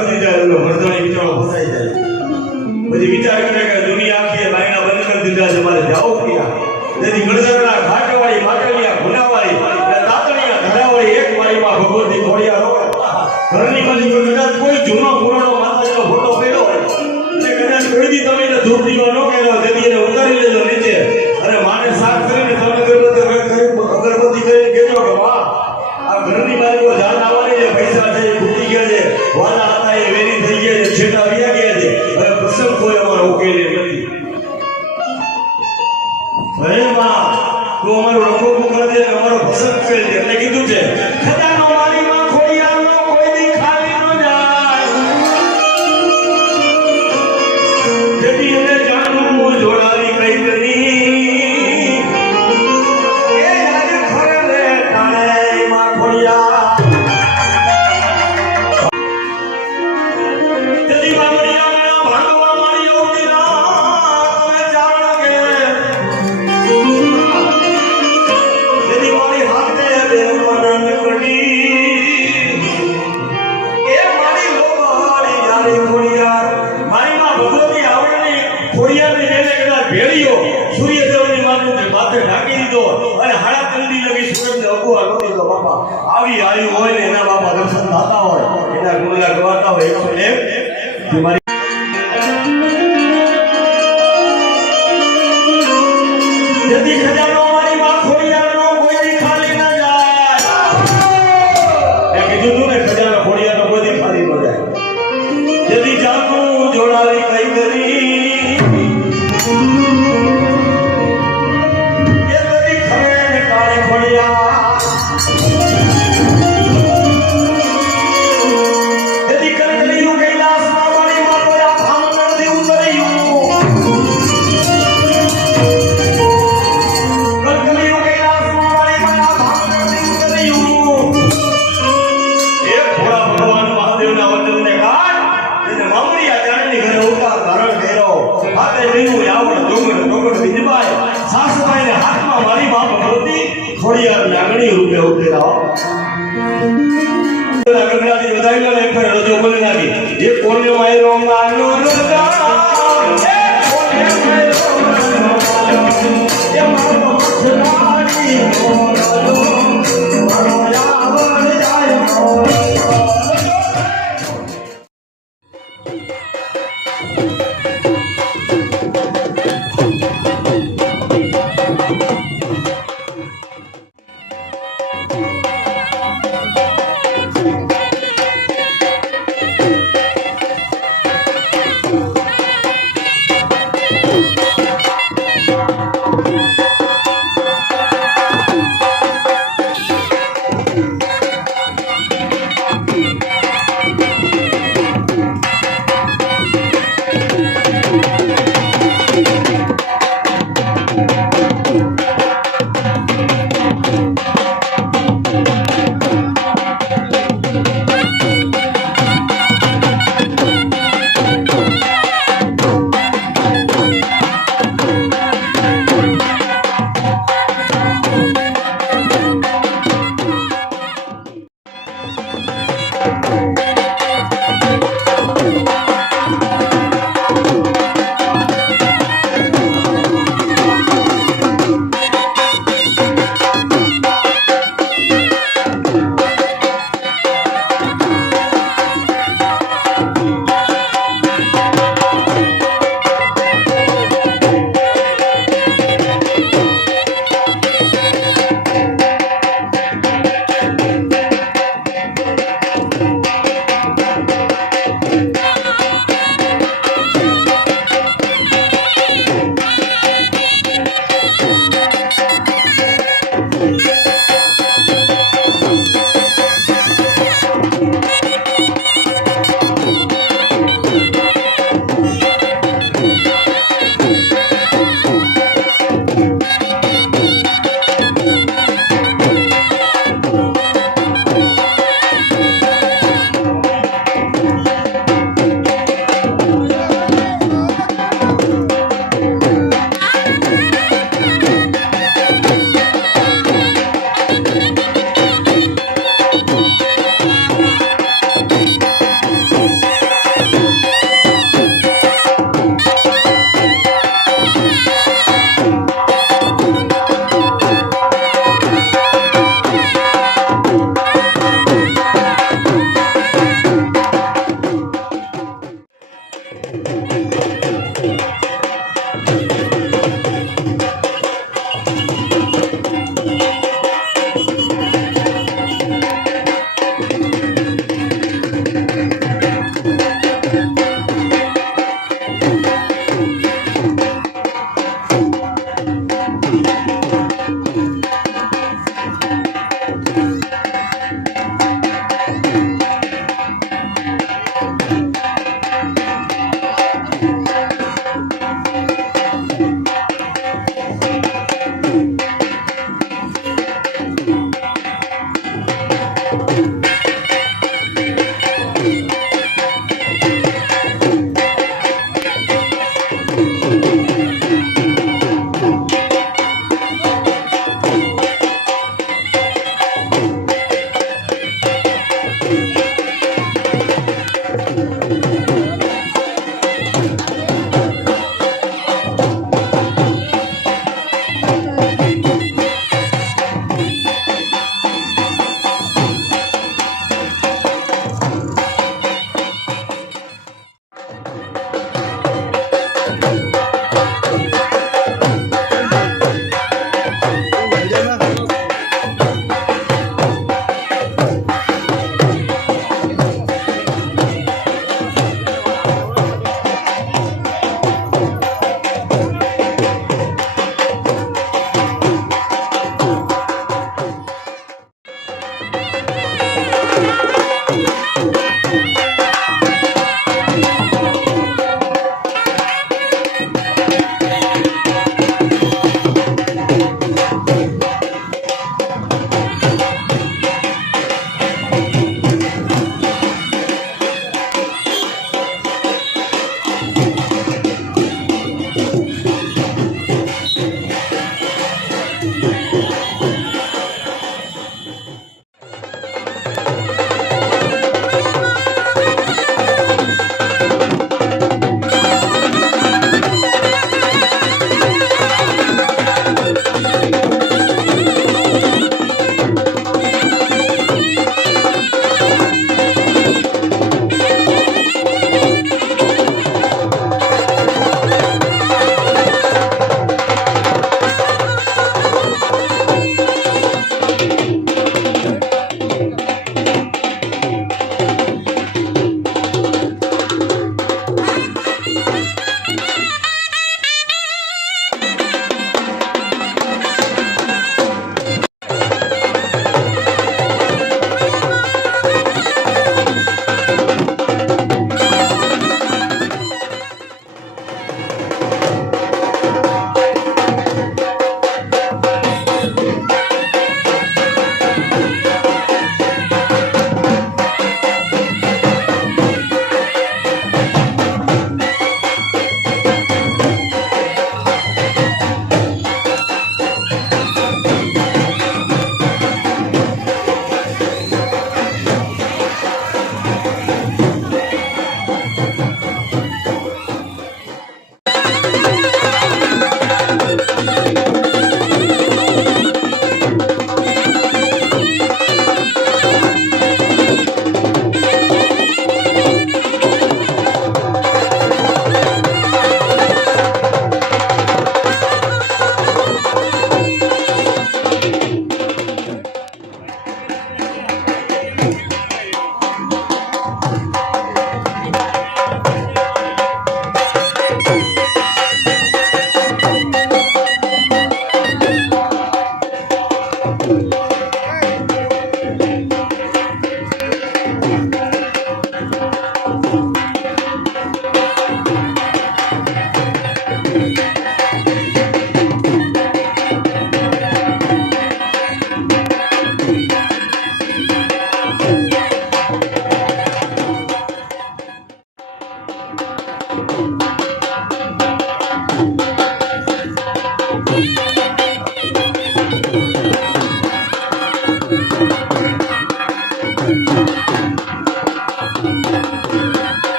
કરી દીધા એટલે મરદાની વિચારો ફસાઈ જાય પછી વિચાર કરે કે દુનિયા આખી બાયના બંધ કરી દીધા છે મારે જાવું ક્યાં તેથી ગણધરના ઘાટવાળી માટલિયા ગુનાવાળી તાતણિયા ધરાવાળી એક વાળીમાં ભગવતી ખોડિયા રો ઘરની બાજુ કદાચ કોઈ જૂનો પુરાણો માતાજીનો ફોટો પડ્યો હોય એટલે કદાચ કોઈ દી તમે એને ધૂપ દીવો ન કર્યો તેથી એને ઉતારી લેજો નીચે અને માને સાફ કરીને તમે અગરબત્તી કરીને કહેજો કે વાહ આ ઘરની બાજુ જાન આવવાની છે પૈસા છે એ ખૂટી ગયા છે વાલા હતા એ વેરી થઈ ગયા છે છેટા વ્યા ગયા છે હવે પ્રસંગ કોઈ અમારો ઉકેલે નથી હે માં તું અમારું રંગો કરી દે અમારો પ્રસંગ ઉકેલ દે એટલે કીધું છે ખજાનો મારી માં ખોડિયાનો કોઈ દી ખાલી ન જાય જેથી એને જાણવું જોડાવી કઈ કરી એ આજે ખરે રે તાણે માં ખોડિયા જેથી બામણિયા ભાગવા મારી ઓદીના તમે જાણો કે જેથી મારી હાથે બે મનન કરી એ મારી લોવાળી યારી ખોડિયાર મારી માં ભગવતી આવડની ખોડિયારની જેને કદાચ ભેળીઓ સૂર્યદેવની માથે ઢાંકી દીધો અને હાડા તંદી લગી સૂરજને અગુવા ન દીધો બાપા આવી આવ્યું હોય ને એના બાપા દર્શન થતા હોય એના ગુણગાન ગવાતા હોય 101 જે મારી જેથી ખજાનો મારી માં ખોડિયારનો કોઈ દી ખાલી ન જાય એ કીધું તું ને ખજાનો ખોડિયારનો કોઈ દી ખાલી ન જાય જેથી જાગું જોડાવી કઈ કરી એ બધી ખરે ને કાળી ખોડિયા જેથી કરગલીયું કૈલાસમાં મારી માં તોયા ભામણથી ઉતર્યું કરગલીયું કૈલાસમાં મારી માં ભામણથી ઉતર્યું એ ભોળા ભગવાન મહાદેવના વચનને ગાય એને મામડિયા જાણની ઘરે ઉતાર ધારણ કર્યો હાથે લીલું આવડ ડોંગર વિજબાઈ સાસુભાઈને હાથમાં મારી માં ભગવતી ખોડિયાર નાગણી રૂપે ઉતર્યા ગંગાજી વધાવી લે એક ફેર રજો બોલી નાખી એ કોને માયરો માનો રજા એ કોને માયરો એ મારો મસરાની મોરલો મારો આવડ જાય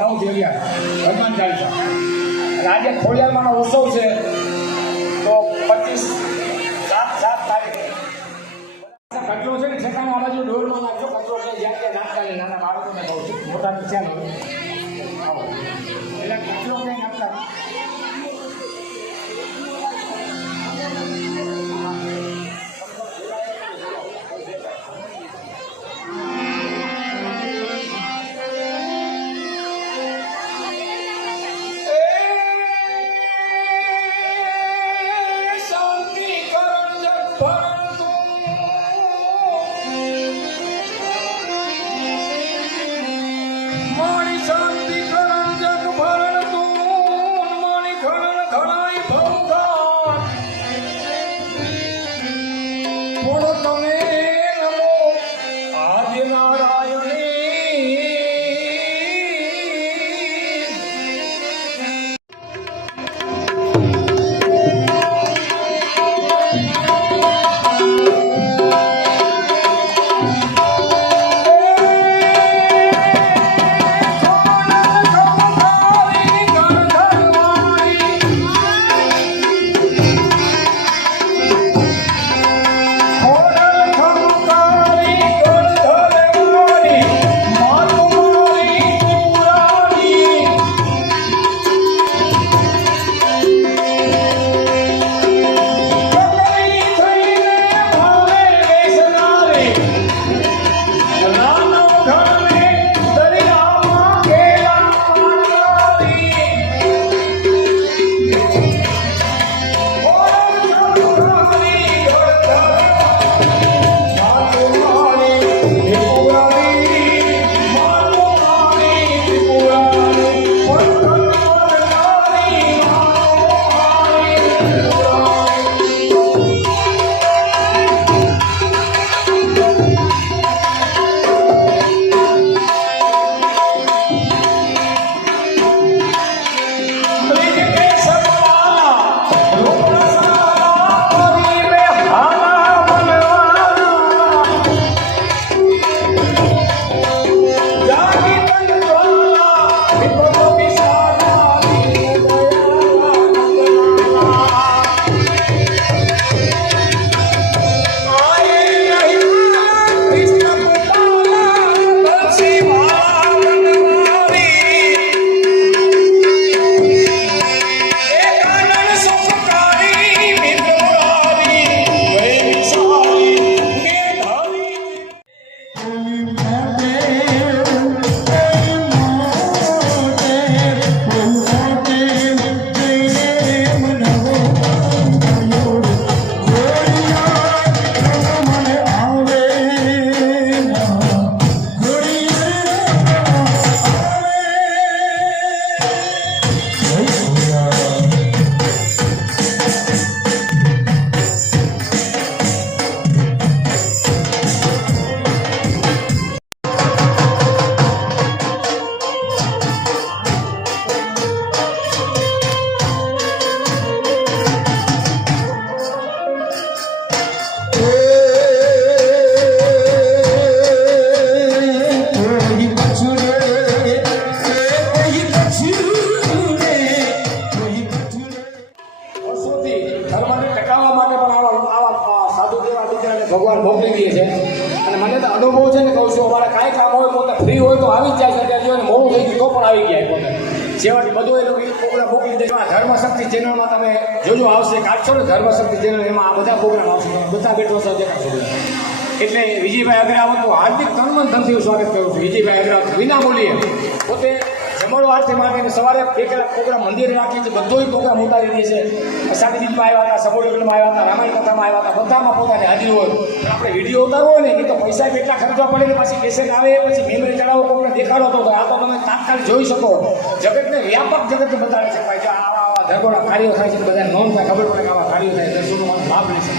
9 થી 11 હનુમાન ચાલીસા. અને આજે ખોડિયારમાંનો ઉત્સવ છે તો 25/7 તારીખે કચરો છે ને છતાં આ બાજુ ડોરમાં નાખજો. કચરો છે જ્યાં ત્યાં નાખતા નહીં. નાના બાળકોને કહું છું, મોટા નુકસાન એટલે કચરો કંઈ નાખતા ભગવાન મોકલી દે છે. અને મને તો અનુભવ છે ને કહું છું, અમારે કાંઈ કામ હોય પોતે ફ્રી હોય તો આવી જ જાય છે. અત્યારે જોઈને મોડું થઈ ગયું તો પણ આવી ગયા પોતે છેવટે બધું એ લોકો પ્રોગ્રામ મોકલી દે. ધર્મશક્તિ ચેનલમાં તમે જોજો આવશે, કાઢશો ને ધર્મશક્તિ ચેનલ, એમાં આ બધા પ્રોગ્રામ આવશે. તમે બધા બેઠો છો દેખાશો. એટલે વિજયભાઈ અગ્રવાલનું હાર્દિક તનમનથી સ્વાગત કરું છું. વિજયભાઈ અગ્રવાલ વિના બોલીએ પોતે જમણો આરતી માટે સવારે 1 કલાક પ્રોગ્રામ મંદિરે રાખીએ છીએ. બધો પ્રોગ્રામ ઉતારી દે છે. અષાઢી બીજમાં આવ્યા હતા, સબોડમાં આવ્યા હતા, રામાયણ કથામાં આવ્યા હતા, બધામાં પોતાની હાજરી હોય. આપણે વિડીયો ઉતારવો હોય ને એ તો પૈસા કેટલા ખર્ચવા પડે ને પછી કેસેટ આવે પછી મેમરી ચડાવો કોઈને દેખાડો તો આ તો તમે તાત્કાલિક જોઈ શકો. જગતને વ્યાપક જગતને બતાવે છે ભાઈ જો આવા ધર્મોના કાર્યો થાય છે, બધાને નોંધ થાય, ખબર પડે કે આવા કાર્યો થાય, દર્શનનો લાભ લઈ શકે.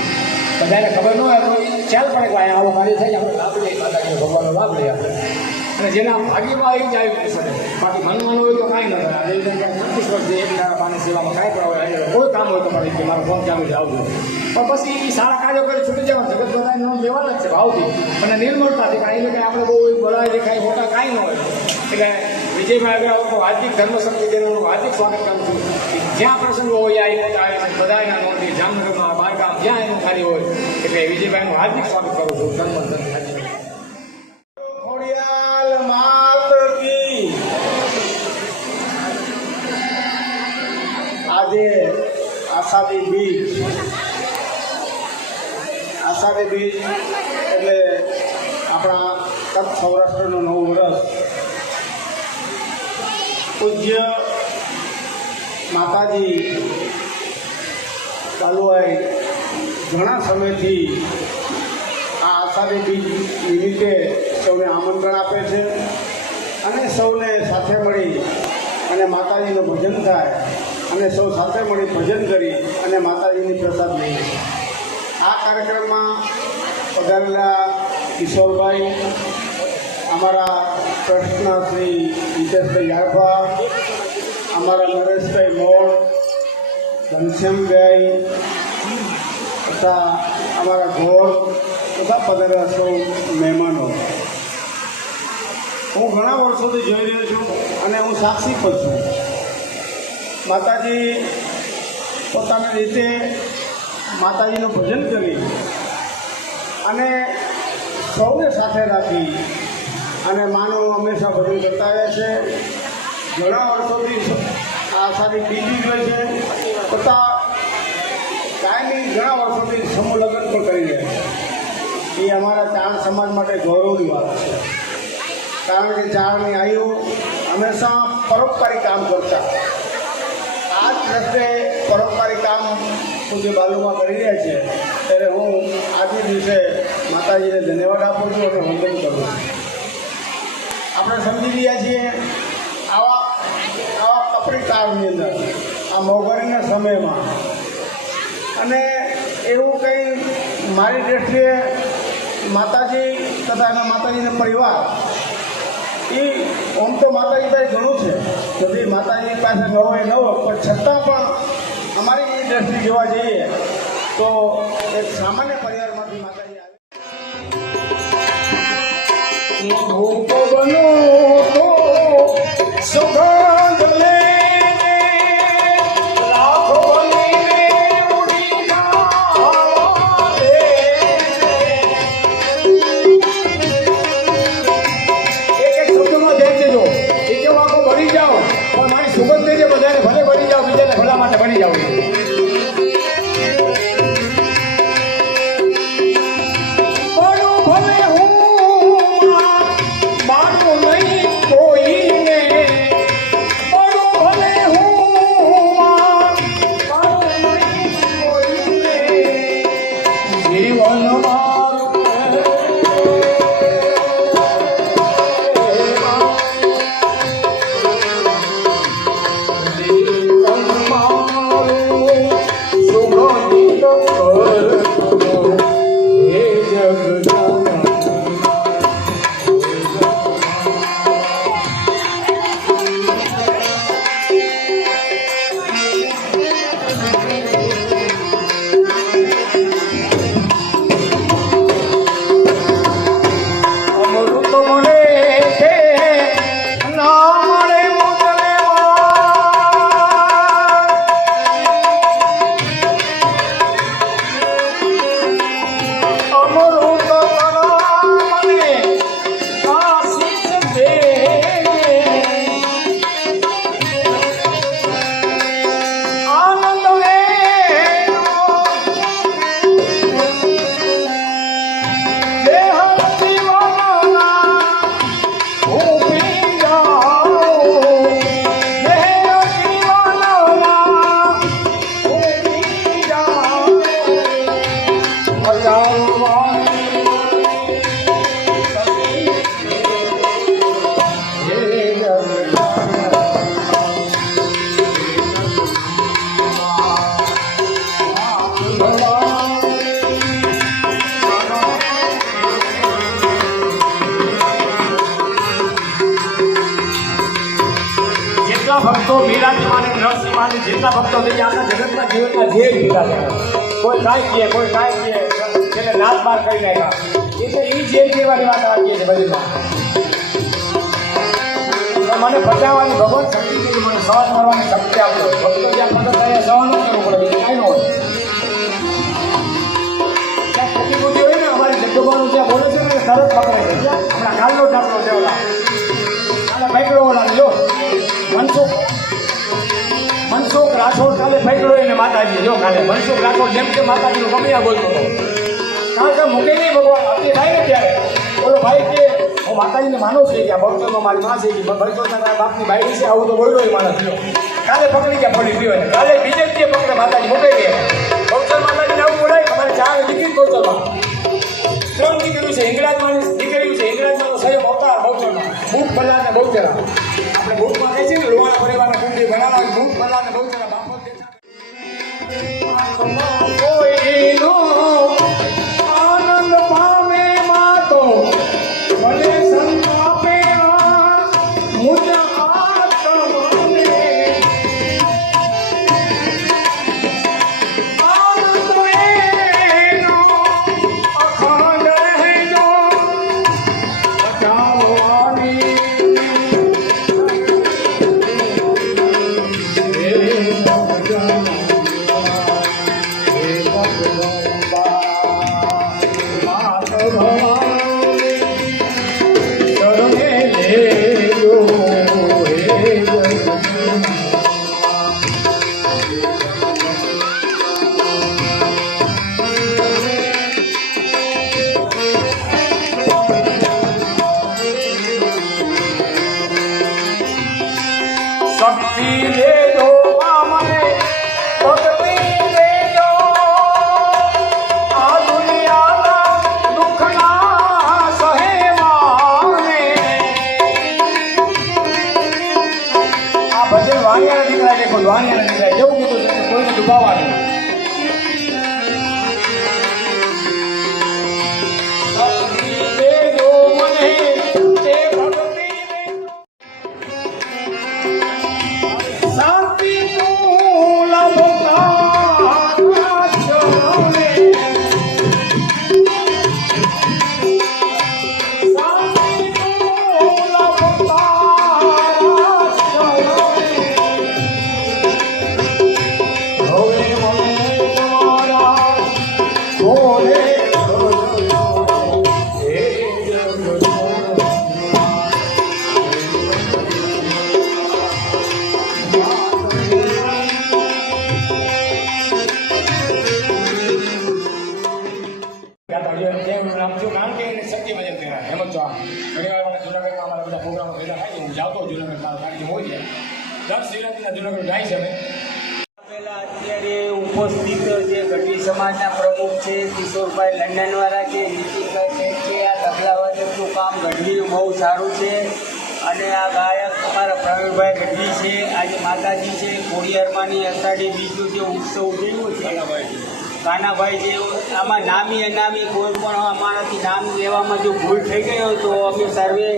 બધાને ખબર ન હોય તો ખ્યાલ પડે કે ભાઈ આવો કાર્ય થાય, આપણે લાભ લઈએ, દાદાજીનો ભગવાનનો લાભ લઈએ આપણે. અને જેના ભાગ્યમાં આવી જ આવી શકે. બાકી મનવાનું હોય તો કાંઈ ન થાય. 25 વર્ષથી એક પાણી સેવામાં કાંઈ પણ હોય, કોઈ કામ હોય તો મારી કે મારો ફોન ચાલુ છે આવજો. પણ પછી એ સારા કાર્યો કરી છૂટી જવાનું. જગત બધાને નોંધ લેવાના જ છે ભાવથી અને નિર્મળતાથી. કાંઈ એટલે કંઈ આપણે બહુ બળાઈ દેખાય મોટા કાંઈ ન હોય. એટલે વિજયભાઈ આગળ આવો હાર્દિક ધર્મશક્તિ ચેનલનું હાર્દિક સ્વાગત કરું છું. જ્યાં પ્રસંગો હોય આ પોતે આવે છે બધાના નોંધી જામનગરમાં બારગામ જ્યાં એનું કાર્ય હોય એટલે વિજયભાઈનું હાર્દિક સ્વાગત કરું છું. ધર્મ ખોડિયાલ માત કી. આજે આષાઢી બીજ એટલે આપણા કચ્છ સૌરાષ્ટ્રનું નવું વર્ષ. પૂજ્ય માતાજી કાલુઆઈ ઘણા સમયથી આ આષાઢી બીજ નિમિત્તે સૌને આમંત્રણ આપે છે અને સૌને સાથે મળી અને માતાજીનું ભજન થાય અને સૌ સાથે મળી ભજન કરી અને માતાજીની પ્રસાદ લઈએ. આ કાર્યક્રમમાં પધારેલા કિશોરભાઈ, અમારા ટ્રસ્ટના શ્રી જીતેશભાઈ યારભા, અમારા નરેશભાઈ મોડ, ઘનશ્યામભાઈ તથા અમારા ઘોડ તથા પધારેલા સૌ મહેમાનો. હું ઘણા વર્ષોથી જોઈ રહ્યો છું અને હું સાક્ષી પણ છું. માતાજી પોતાની રીતે માતાજીનું ભજન કરી અને સૌને સાથે રાખી અને માનું હંમેશા ભજન કરતા રહે છે. ઘણા વર્ષોથી આ સારી બીજી હોય છે તથા કાયમી ઘણા વર્ષોથી સમૂહ લગ્ન પણ કરી રહ્યા છે. એ અમારા ચારણ સમાજ માટે ગૌરવની વાત છે, કારણ કે ચારણની આયુ હંમેશા પરોપકારી કામ કરતા. આ જ દ્રષ્ટિએ પરોપકારી કામ પૂજ્ય બાલુમાં કરી રહ્યા છે ત્યારે હું આજના દિવસે માતાજીને ધન્યવાદ આપું છું અને વંદન કરું છું. આપણે સમજી રહ્યા છીએ આવા કપરી કાળની અંદર, આ મોંઘવારીના સમયમાં, અને એવું કંઈ મારી દ્રષ્ટિએ માતાજી તથા એના માતાજીનો પરિવાર એ આમ તો માતાજી પાસે ઘણું છે, બધી માતાજી પાસે ન હોય ન હોય, પણ છતાં પણ અમારી દ્રષ્ટિ જોવા જઈએ તો એક સામાન્ય પરિવારમાંથી માતાજી આવે. સુગંધ લઈને લાખો બનીને ઉડી જાય. એક શબ્દમાં ધ્યાન દેજો. એ કેવો આખો બળી જાઓ પણ મારી સુગંધ દેજે બધાને, ભલે બળી જાઓ બીજાને ભલા માટે બળી જાઓ. ભક્તો બિરાજમાન નરસિંહમાની જેટલા ભક્તો થઈ આખા જગતના જીવનના જે બિરાજમાન, કોઈ કાંઈ કહે, કોઈ કાંઈ કહે, તેને નાદ બાર કરી નાખ્યા. એટલે એ જે કહેવાની વાત આપીએ છીએ બધીમાં. મને બચાવવાની ભગવાન શક્તિ દીધી, મને સહન કરવાની શક્તિ આપજો. ભક્તો જ્યાં પ્રગટ થયા સહન જ કરવું પડે, બીજું કાંઈ ન હોય. ત્યાં ખોટી બુદ્ધિ હોય ને અમારી જગ્યાનું જ્યાં બોલે છે ને તરત પકડે છે. ત્યાં હમણાં કાલનો દાખલો છે ઓલા પૈકડો ઓલા જો મનસુખ રાઠોડ કાલે પૈકડો એને માતાજી જો કાલે મનસુખ રાઠોડ જેમ કે માતાજીનું કમિયા બોલતો હતો. કારણ કે મૂકે નહીં ભગવાન આપી થાય ને ત્યારે બોલો ભાઈ કે હું માતાજીને માનું છું કે આ ભક્તોમાં મારી માં છે કે ભક્તો તારા બાપની બાઈ છે આવું તો બોલ્યો એ માણસ થયો. કાલે પકડી ગયા પડી ગયો ને કાલે બીજે જ પકડે માતાજી મૂકે ગયા. ભક્તો માતાજીને આવું બોલાય તમારે ચાર દીકરી ભક્તોમાં 3 દીકરીઓ છે. હિંગળાજમાં દીકરીઓ છે. હિંગળાજમાં સંયમ અવતાર ભક્તોમાં બુટ ભલા ને બહુચરા. આપણે બુટમાં કહે છે ને લોહાણા પરિવારના કુંડી બનાવવા બુટ ભલા ને બહુચરા બાપો કોઈનો આનંદ પામે માતો ભલે સંતાપે મુજ આત્મને આનંદ એનો અખંડ રહેજો બચાવવાની શક્તિ લેજો મને ભક્તિ લેજો આ દુનિયાના દુઃખના સહેવાને. આ ભજન વાણિયાના દીકરા છે, કોઈ વાણિયાના દીકરા જેવું કીધું છે કોઈને દુભાવવાનું. શક્તિ લેજો મને તે ભક્તિ શાંતિ તું લભતા ચરણે શાંતિ તું લભતા ચરણે હવે મને તમારા ભોલે કારણ કે એને શક્તિ ભજન કર્યા હેમંત ચૌહાણ. ઘણી વાર મને જુનાગઢમાં અમારા બધા પ્રોગ્રામો ભેગા થાય છે. હું જાતો જુનાગઢ મારો કાર્યક્રમ હોય છે. દર શિવરાત્રીના જુનાગઢ ગાય છે અમે. પહેલા અત્યારે ઉપસ્થિત જે ગઢવી સમાજના પ્રમુખ છે કિશોરભાઈ લંડનવાળા છે, નીતિનભાઈ શેઠ છે. આ તબલા વાદકનું કામ ગઢવીનું બહુ સારું છે. અને આ ગાયક અમારા પ્રવીણભાઈ ગઢવી છે. આજે માતાજી છે ખોડિયારમાંની અષાઢી બીજનો જે ઉત્સવ ઉજવ્યો છે કાનાભાઈ જે આમાં નામી અનામી કોઈ પણ અમારાથી નામ લેવામાં જો ભૂલ થઈ ગઈ હોય તો અમે સર્વે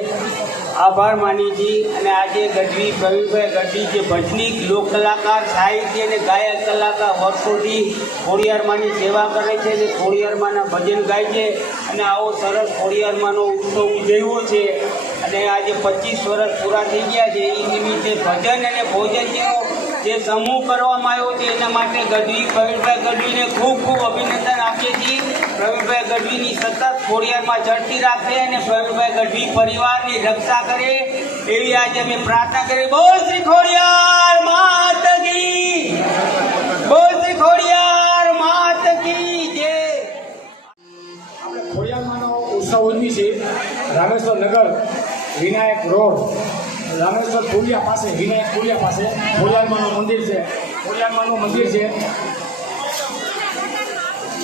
આભાર માની છીએ. અને આજે ગઢવી પ્રવીણભાઈ ગઢવી જે ભજનીક લોક કલાકાર સાહિત્ય અને ગાયક કલાકાર વર્ષોથી ખોડિયારમાંની સેવા કરે છે અને ખોડિયારમાંના ભજન ગાય છે. અને આવો સરસ ખોડિયારમાંનો ઉત્સવ ઉજવ્યો છે. અને આજે 25 વર્ષ પૂરા થઈ ગયા છે. એ નિમિત્તે ભજન અને ભોજનનો જે સમૂહ કરવામાં આવ્યો છે એના માટે ગઢવી પ્રવીણભાઈ ગઢવીને ખૂબ ખૂબ અભિનંદન આપીએ છીએ. પ્રવીણભાઈ ગઢવીની સતત ખોડિયારમાં ચડતી રાખે અને પ્રવીણભાઈ ગઢવી પરિવારની રક્ષા કરે એવી આજે અમે પ્રાર્થના કરી. બોલ શ્રી ખોડિયાર માત કી, બોલ શ્રી ખોડિયાર માત કી જય. આપણે ખોડિયારમાંનો ઉત્સવ ઉજવી છે રામેશ્વર નગર વિનાયક રોડ રામેશ્વર પુલિયા પાસે વિનાયક પુલિયા પાસે ખોડિયારમાંનું મંદિર છે. ખોડિયારમાંનું મંદિર છે.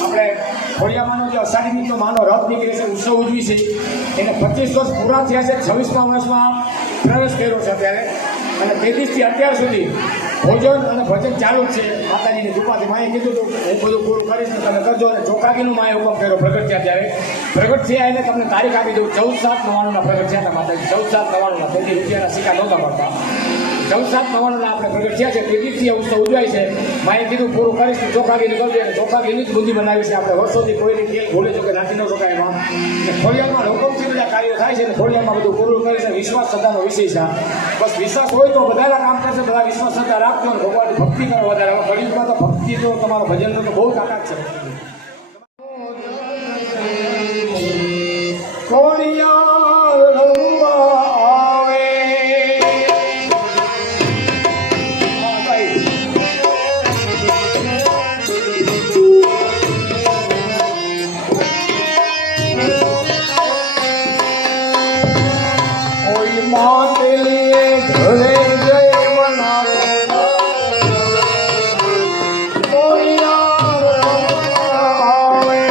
આપણે ખોડિયારમાંનો જે અષાઢી બીજનો માનો રથ નીકળે છે ઉત્સવ ઉજવી છે એને 25 વર્ષ પૂરા થયા છે. 26મા વર્ષમાં પ્રવેશ કર્યો છે અત્યારે. અને તે દિવસથી અત્યાર સુધી ભોજન અને ભજન ચાલુ જ છે. માતાજીની કૃપાથી માએ કીધું હતું હું બધું પૂરું કરીશ ને તમે કરજો. અને ચોકાગીનું માએ હુકમ કર્યો પ્રગટ થયા ત્યારે. પ્રગટ થયા એને તમને તારીખ આપી દઉં 14/7/99 પ્રગટ થયા હતા માતાજી. 14/7/99 તેથી રૂપિયાના સિક્કા નહોતા મળતા. જલસાત નવાણુંના આપણે પ્રગટ થયા છે તે દિવસથી આ ઉત્સવ ઉજવાય છે માએ કીધું પૂરું કરીશ ચોખાગીરી કરજે અને ચોખાગીરીની જ બુંદી બનાવી છે આપણે વર્ષોથી કોઈની તેલ ભૂલે છે કે નાખી ન શકાય એમાં અને ખોડિયારમાં હુકમથી બધા કાર્યો થાય છે અને ખોડિયારમાં બધું પૂરું કરે છે વિશ્વાસ શ્રદ્ધાનો વિષય છે બસ વિશ્વાસ હોય તો બધાના કામ કરશે બધા વિશ્વાસ શ્રદ્ધા રાખજો અને ભગવાનની ભક્તિ કરો વધારે હવે ગરીબમાં તો ભક્તિ તો તમારો ભજનનો તો બહુ તાકાત છે ખોડિયાર રમવા આવે હા ભાઈ કોઈ માતલીએ ઘરે જય મનાવે ખોડિયાર રમવા આવે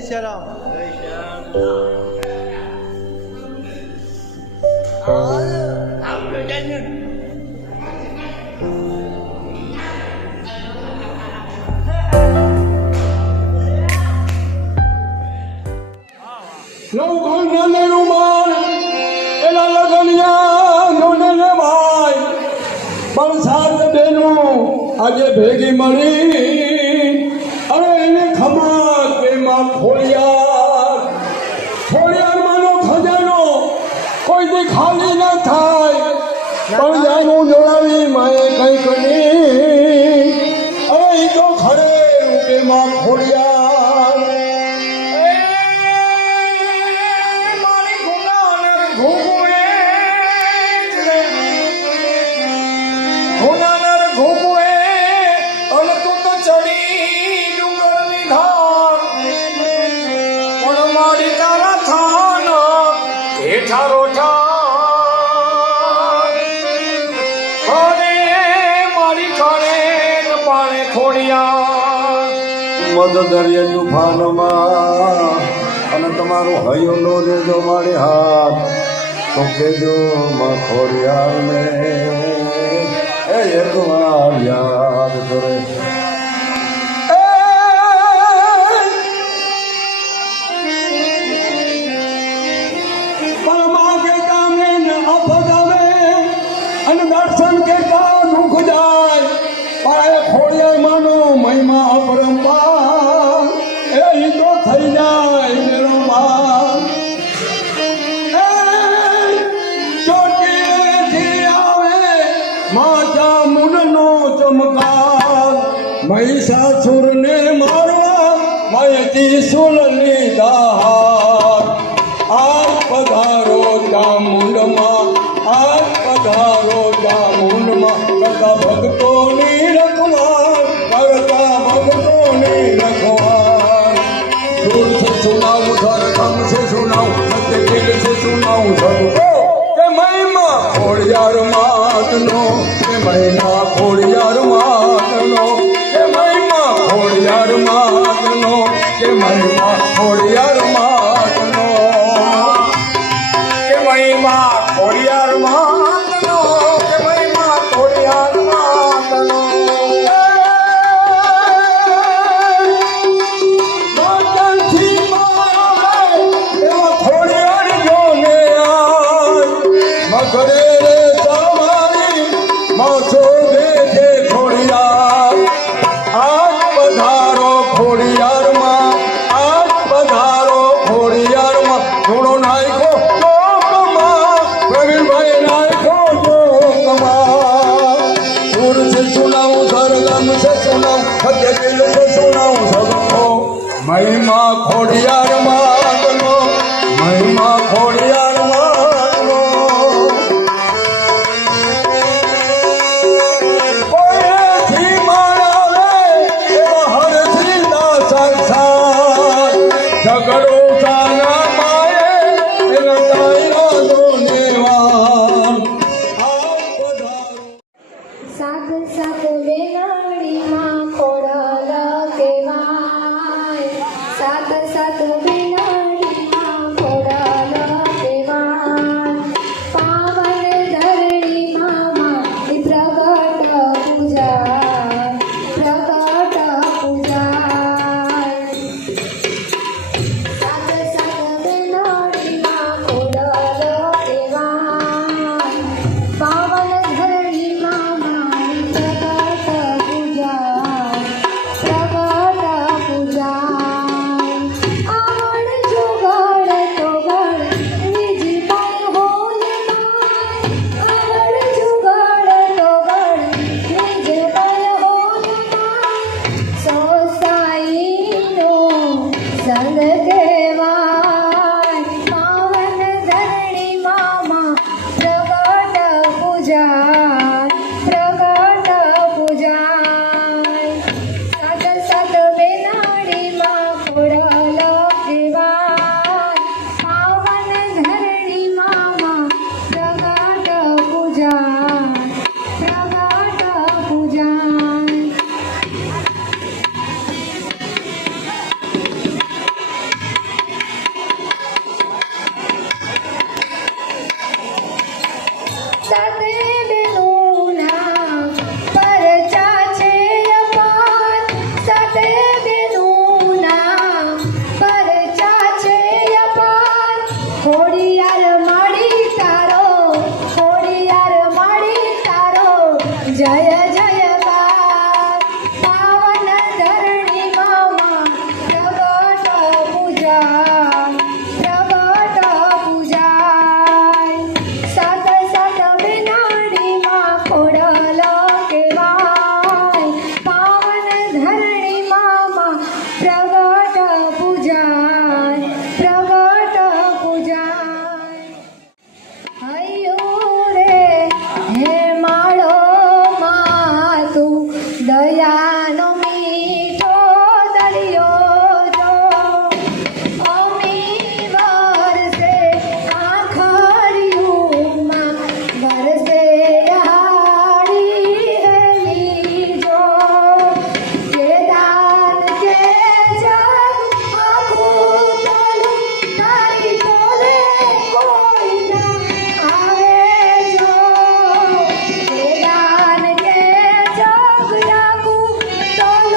શ્રી રામ. આજે ભેગી મળી અરે એને ખમા કે માં ખોડિયાર માનો ખજાનો કોઈથી ખાલી ન થાય પણ જાનું જોડાવી માએ કઈ કરી અરે ઈ તો ખરે રૂપે માં ખોડિયાર મારી ગુનાને ઘૂમુએ ગુનાને ઘૂમુએ અને તું તો ચડી ડુંગરની ધાર પણ મારી તારા થાન હેઠા રોઠા મારી ખાણે પાણે ખોડિયા મધ દરિયા તુફાનમાં અને તમારું હૈયું નો લેજો મારી હાથ તો કેજો માં ખોડિયારને એ એક વાર યાદ કરે અને દર્શન કરતા દુઃખ જાય પણ ખોડિયાર માનો મહિમા અપરંપાર એ ઈ તો થઈ જાય મેરો માં ચોટીએથી આવે માતા મુંડનો ચમકાર મહિષાસુરને મારવા માયતી સુલની દાર આ પધારો ચામુંડમાં આ પધારો ચામુંડમાં કરતા ભક્તોની રખવાર કરતા ભક્તોની રખવાર दूर से सुनाऊं धर्म से सुनाऊं सत्य दिल से सुनाऊं सबको के महिमा खोड़ियार मातनो के महिमा खोड़ियार मातनो के महिमा खोड़ियार मातनो के महिमा खोड़ियार मातनो के महिमा खोड़ियार मातनो के महिमा खोड़ियार मातनो કરે રે તમારી મોસો બેઠે ખોડિયાર આજ પધારો ખોડિયારમાં આજ પધારો ખોડિયારમાં થોડો નાયકો લોકમાં પ્રવીણભાઈ નાયકો લોકમાં दूर से सुनाऊं सरगम से सुनाऊं सत्य दिल से सुनाऊं सबको महिमा खोडियार मातनो महिमा खोडियार मातनो कोई मारा रे हर सीता संसार झगड़ो साना माए एना ताईरा दोनेवान आप पधारो સાત સાત બેનાડીમાં ખોડાલા કહેવાય સાત સાત બેના માનો મીઠો દરિયો જો અમી વરસે આખડિયુંમાં વરસે હાડી હેલી જો કે દાન કે જગ આખું તોલું તારી તોલે કોઈ ના આવે જો કે દાન કે જગ આખું તોલું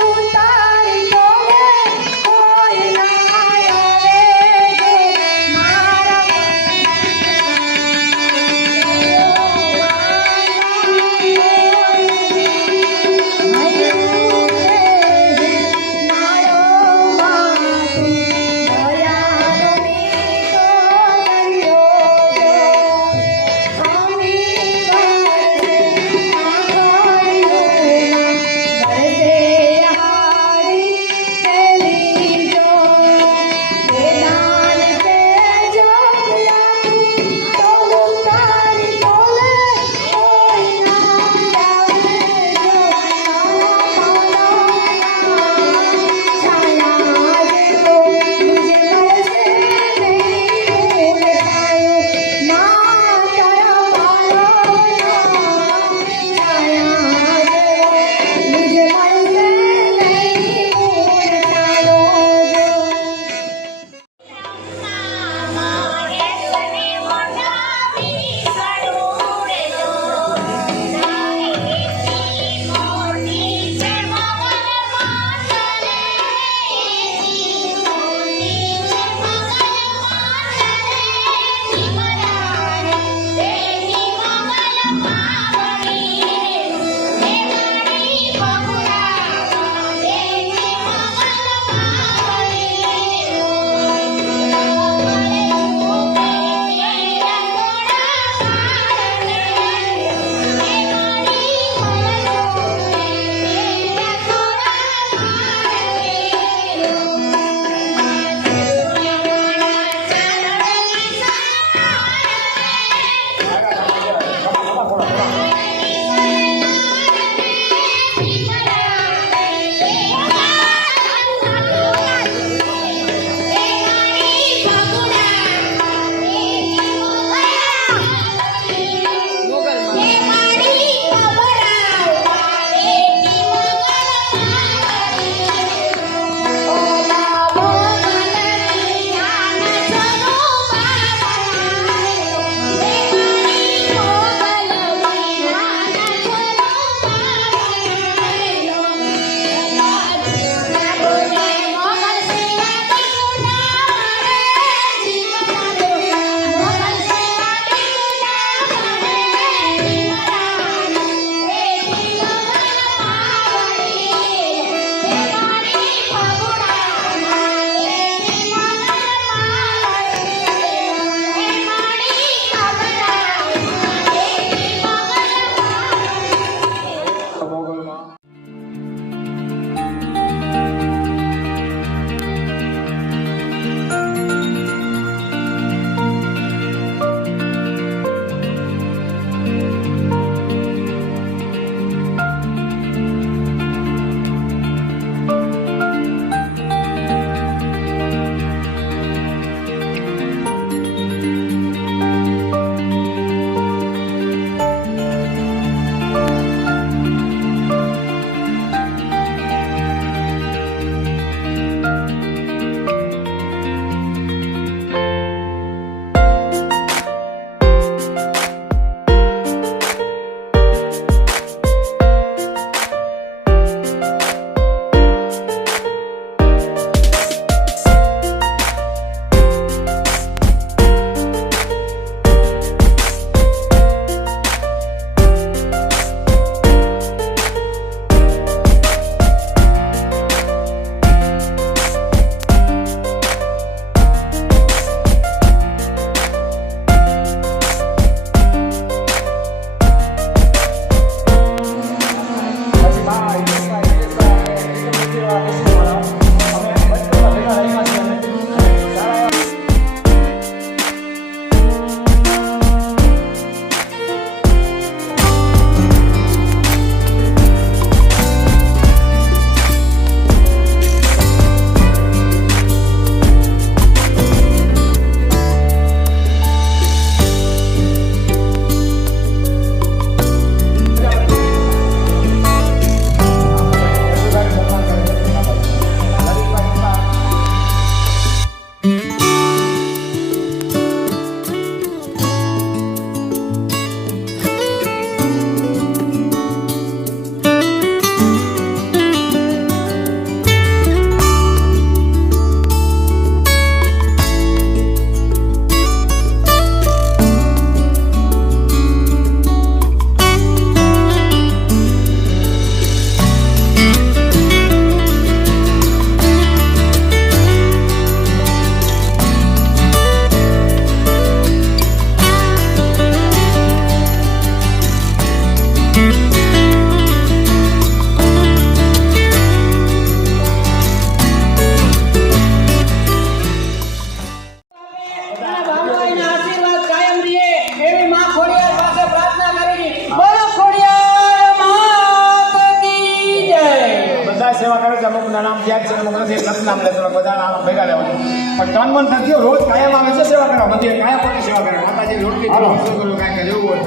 સેવા કરે છે, અમુકના નામ યાદ છે, અમુક નથી નથી નામ લેતો, બધા નામ ભેગા લેવાનું. પણ તન મન થયો રોજ કાયમ આવે છે સેવા કરવા, મંદિર કાયમ પોતે સેવા કરે, માતાજી રોટલી કરો, શું કરું, કાંઈક જેવું હોય.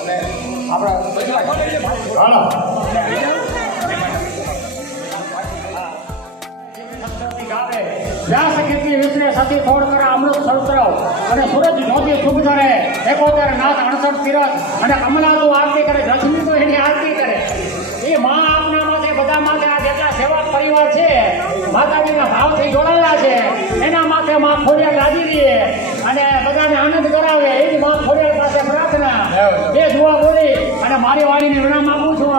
અને આપણા હાલો વ્યાસ કેટલી વિતરે સતી થોડ કરે અમૃત સળતરાવ અને સૂરજ નોતી શુભ ધરે 71 નાથ 68 તીરથ અને કમલાનું આરતી કરે, લક્ષ્મી તો એની આરતી કરે. એ માં આપના માટે બધા માટે આ જેટલા સેવક પરિવાર છે માતાજીના ભાવથી જોડાયેલા છે એના માટે માં ખોડિયાર લાગી દઈએ અને બધાને આનંદ કરાવે એની માં ખોડિયાર પાસે પ્રાર્થના બે દુઆ બોલી અને મારી વાણીને વિરામ આપું છું.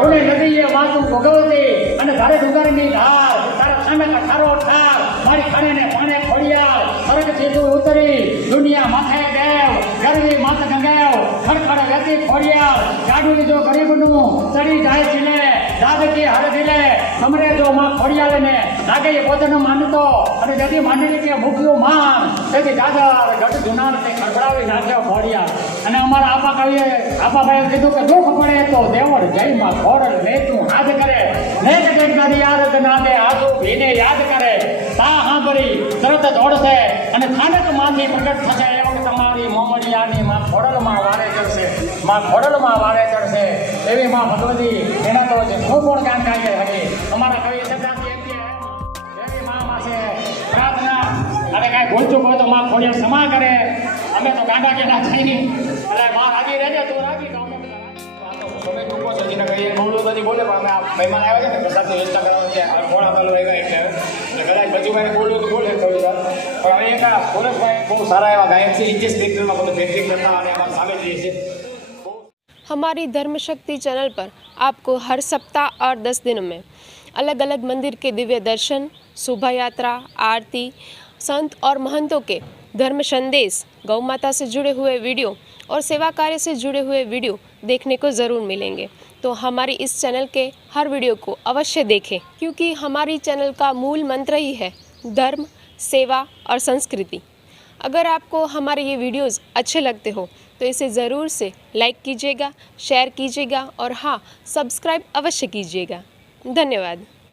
કોને નદીએ માતું ભોગવતી અને ધારે ડુંગરની ધાર તારા સામે કઠારો ઠાર મારી ખાણે પાણે ખોડિયાર સ્વર્ગ સીધું ઉતરી દુનિયા માથે દેવ ગરવી માથ ગંગાવ ખડખડ વેતી ખોડિયાર જાડું લીધો ગરીબનું ચડી જાય છિલે દાદકી હર દિલે સમરે જો માં ખોડિયાર ને લાગે એ પોતાનો માનતો અને જદી માંડી કે મુખ્યું માન તેથી દાદા ગઢ જુનાર તે ખડખડાવી નાખ્યો ખોડિયાર. અને અમારા આપા કવિએ આપાભાઈએ કીધું કે દુઃખ પડે તો દેવળ જય માં ખોડલ ને તું હાથ કરે ને જગત યાદ ના દે આદુ ભીને યાદ કરે તા હાંભળી તરત દોડશે અને ખાનક માંથી પ્રગટ થશે એવું તમારી મોમડિયાની માં ખોડલમાં વારે ચડશે, માં ખોડલમાં વારે ચડશે એવી માં ભગવતી એના તો જે ખૂબ પણ કામ કાઢે હતી અમારા કવિ શબ્દાથી એવી માં પાસે પ્રાર્થના અને કાંઈ ભૂલચું હોય તો માં ખોડિયાર ક્ષમા કરે. અમે તો ગાંડા કે ના થઈ એટલે માં રાજી રહેજે તું રાજી તો અમે સમય ટૂંકો છે જેને કહીએ બોલું બધી બોલે પણ અમે આ મહેમાન આવ્યા છે ને પ્રસાદની વ્યવસ્થા કરવાની છે ઘોડા ચાલુ રહી ગયા એટલે કદાચ બચુભાઈને બોલું તો બોલે કવિતા પણ હવે એક સુરેશભાઈ બહુ સારા એવા ગાયક છે, ઇન્જેસ ફેક્ટરીમાં બધું ફેક્ટરી કરતા અને અમારા સામે જ રહે છે. हमारी धर्म शक्ति चैनल पर आपको हर सप्ताह और 10 दिन में अलग अलग मंदिर के दिव्य दर्शन, शोभा यात्रा, आरती, संत और महंतों के धर्म संदेश, गौ माता से जुड़े हुए वीडियो और सेवा कार्य से जुड़े हुए वीडियो देखने को ज़रूर मिलेंगे. तो हमारी इस चैनल के हर वीडियो को अवश्य देखें क्योंकि हमारी चैनल का मूल मंत्र ही है धर्म, सेवा और संस्कृति. अगर आपको हमारे ये वीडियोस अच्छे लगते हो तो इसे ज़रूर से लाइक कीजिएगा, शेयर कीजिएगा और हाँ सब्सक्राइब अवश्य कीजिएगा. धन्यवाद.